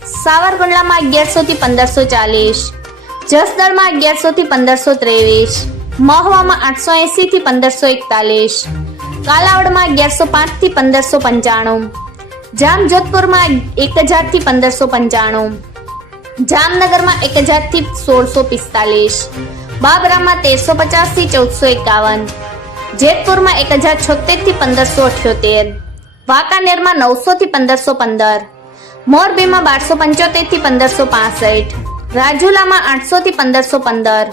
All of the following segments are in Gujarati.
સાવરકુંડલામાં અગિયારસો થી પંદરસો ચાલીસ જસદળમાં અગિયારસો થી પંદરસો ત્રેવીસ મહવામાં આઠસો એસી થી પંદરસો એકતાલીસ કાલાવડમાં અગિયારસો પાંચથી પંદરસો પંચાણું જામજોધપુરમાં એક હજારથી પંદરસો પંચાણું જામનગરમાં એક હજારથી સોળસો પિસ્તાલીસ બાબરામાં તેરસો પચાસથી ચૌદસો એકાવન જેતપુરમાં એક હજાર છોતેરથી પંદરસો અઠ્યોતેર વાંકાનેરમાં નવસો થી પંદરસો પંદર મોરબીમાં બારસો પંચોતેરથી પંદરસો પાસઠ. રાજુલામાં આઠસો થી પંદરસો પંદર.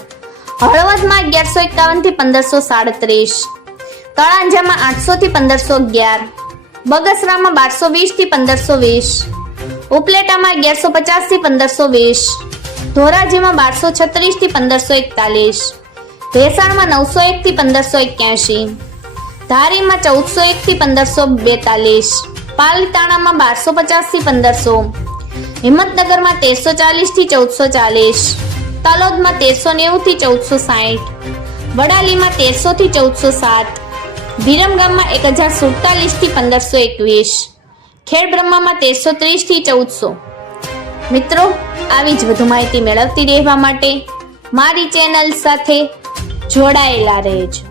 હળવદમાં અગિયારસો એકાવનથી પંદરસો સાડત્રીસ. તળાંજામાં આઠસો થી પંદરસો અગિયાર. બગસરામાં બારસો વીસથી પંદરસો વીસ. ઉપલેટામાં અગિયારસો પચાસથી પંદરસો વીસ. ધોરાજીમાં બારસો છત્રીસથી પંદરસો એકતાલીસ. ભેસાણમાં નવસો એક થી પંદરસો એક્યાસી ધારીમાં ચૌદસો એક થી પંદરસો બેતાલીસ. પાલીતાણામાં બારસો પચાસથી પંદરસો. હિંમતનગરમાં તેરસો ચાલીસથી ચૌદસો ચાલીસ. તલોદમાં તેરસો નેવું થી ચૌદસો સાઠ વડાલીમાં તેરસો થી ચૌદસો સાત. વિરમગામમાં એક હજાર સુડતાલીસથી પંદરસો એકવીસ. ખેડબ્રહ્મામાં તેરસો ત્રીસથી ચૌદસો. મિત્રો, આવી જ વધુ માહિતી મેળવતી રહેવા માટે મારી ચેનલ સાથે જોડાયેલા રહેજો.